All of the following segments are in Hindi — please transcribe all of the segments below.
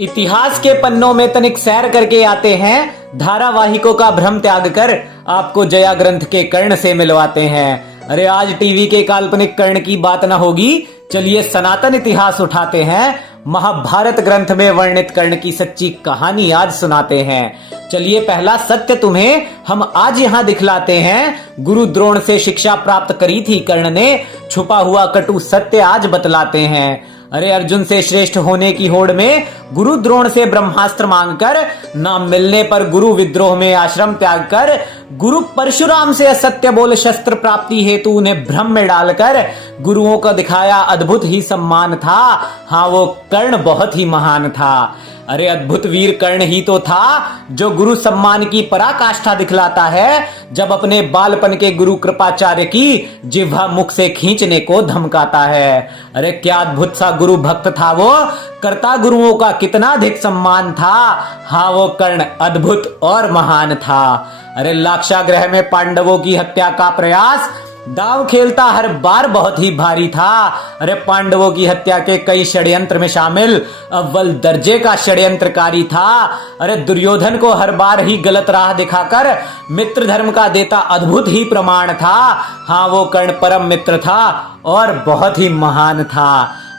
इतिहास के पन्नों में तनिक सैर करके आते हैं, धारावाहिकों का भ्रम त्याग कर आपको जया ग्रंथ के कर्ण से मिलवाते हैं। अरे आज टीवी के काल्पनिक कर्ण की बात ना होगी, चलिए सनातन इतिहास उठाते हैं, महाभारत ग्रंथ में वर्णित कर्ण की सच्ची कहानी आज सुनाते हैं। चलिए पहला सत्य तुम्हें हम आज यहाँ दिखलाते हैं। गुरु द्रोण से शिक्षा प्राप्त करी थी कर्ण ने, छुपा हुआ कटु सत्य आज बतलाते हैं। अरे अर्जुन से श्रेष्ठ होने की होड़ में गुरु द्रोण से ब्रह्मास्त्र मांगकर, ना मिलने पर गुरु विद्रोह में आश्रम त्याग कर, गुरु परशुराम से असत्य बोल शस्त्र प्राप्ति हेतु उन्हें भ्रम में डालकर गुरुओं का दिखाया अद्भुत ही सम्मान था। हाँ वो कर्ण बहुत ही महान था। अरे अद्भुत वीर कर्ण ही तो था जो गुरु सम्मान की पराकाष्ठा दिखलाता है, जब अपने बालपन के गुरु कृपाचार्य की जिह्वा मुख से खींचने को धमकाता है। अरे क्या अद्भुत सा गुरु भक्त था वो, करता गुरुओं का कितना अधिक सम्मान था। हाँ वो कर्ण अद्भुत और महान था। अरे लाक्षागृह में पांडवों की हत्या का प्रयास दांव खेलता हर बार बहुत ही भारी था। अरे पांडवों की हत्या के कई षड्यंत्र में शामिल अव्वल दर्जे का षड्यंत्रकारी था। अरे दुर्योधन को हर बार ही गलत राह दिखाकर मित्र धर्म का देता अद्भुत ही प्रमाण था। हाँ वो कर्ण परम मित्र था और बहुत ही महान था।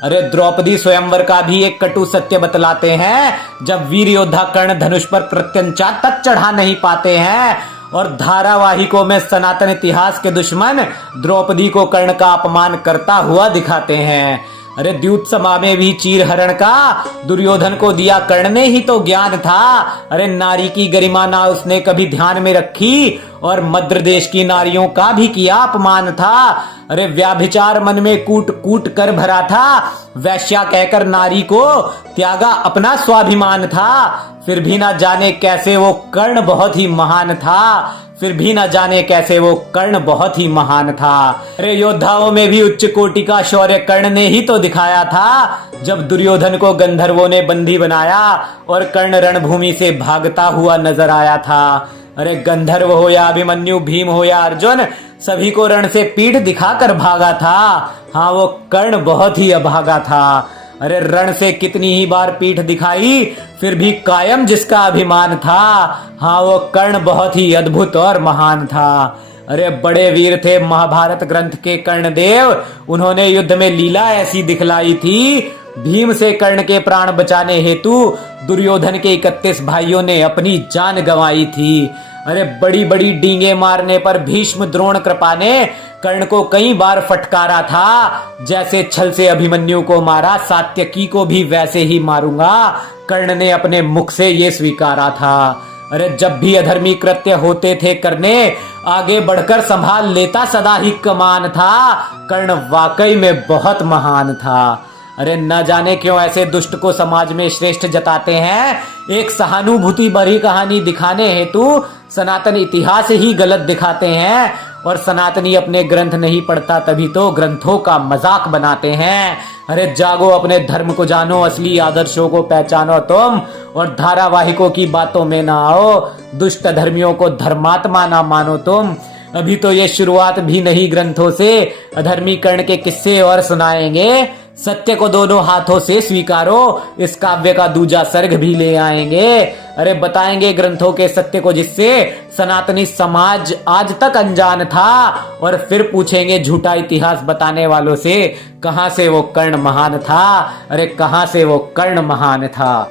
अरे द्रौपदी स्वयंवर का भी एक कटु सत्य बतलाते हैं, जब वीर योद्धा कर्ण धनुष पर प्रत्यंचा तक चढ़ा नहीं पाते हैं और धारावाहिकों में सनातन इतिहास के दुश्मन द्रौपदी को कर्ण का अपमान करता हुआ दिखाते हैं। अरे द्यूत सभा में भी चीर हरण का दुर्योधन को दिया कर्ण ने ही तो ज्ञान था। अरे नारी की गरिमा ना उसने कभी ध्यान में रखी और मद्र देश की नारियों का भी किया अपमान था। अरे व्याभिचार मन में कूट कूट कर भरा था, वैश्या कहकर नारी को त्यागा अपना स्वाभिमान था। फिर भी ना जाने कैसे वो कर्ण बहुत ही महान था, फिर भी न जाने कैसे वो कर्ण बहुत ही महान था। अरे योद्धाओं में भी उच्च कोटि का शौर्य कर्ण ने ही तो दिखाया था, जब दुर्योधन को गंधर्वों ने बंदी बनाया और कर्ण रणभूमि से भागता हुआ नजर आया था। अरे गंधर्व हो या अभिमन्यु, भीम हो या अर्जुन, सभी को रण से पीठ दिखाकर भागा था। हाँ वो कर्ण बहुत ही अभागा था। अरे रण से कितनी ही बार पीठ दिखाई, फिर भी कायम जिसका अभिमान था। हाँ वो कर्ण बहुत ही अद्भुत और महान था। अरे बड़े वीर थे महाभारत ग्रंथ के कर्ण देव, उन्होंने युद्ध में लीला ऐसी दिखलाई थी, भीम से कर्ण के प्राण बचाने हेतु दुर्योधन के 31 भाइयों ने अपनी जान गंवाई थी। अरे बड़ी बड़ी डींगे मारने पर भीष्म द्रोण कृपा ने कर्ण को कई बार फटकारा था, जैसे छल से अभिमन्यु को मारा सात्यकी को भी वैसे ही मारूंगा, कर्ण ने अपने मुख से ये स्वीकारा था। अरे जब भी अधर्मी कृत्य होते थे करने, आगे बढ़कर संभाल लेता सदा ही कमान था, कर्ण वाकई में बहुत महान था। अरे न जाने क्यों ऐसे दुष्ट को समाज में श्रेष्ठ जताते हैं, एक सहानुभूति भरी कहानी दिखाने हेतु सनातन इतिहास ही गलत दिखाते हैं और सनातनी अपने ग्रंथ नहीं पढ़ता तभी तो ग्रंथों का मजाक बनाते हैं। अरे जागो, अपने धर्म को जानो, असली आदर्शों को पहचानो तुम और धारावाहिकों की बातों में ना आओ, दुष्ट धर्मियों को धर्मात्मा ना मानो तुम। अभी तो ये शुरुआत भी नहीं, ग्रंथों से अधर्मी कर्ण के किस्से और सुनाएंगे। सत्य को दोनों हाथों से स्वीकारो, इस काव्य का दूजा सर्ग भी ले आएंगे। अरे बताएंगे ग्रंथों के सत्य को जिससे सनातनी समाज आज तक अनजान था, और फिर पूछेंगे झूठा इतिहास बताने वालों से, कहां से वो कर्ण महान था। अरे कहां से वो कर्ण महान था।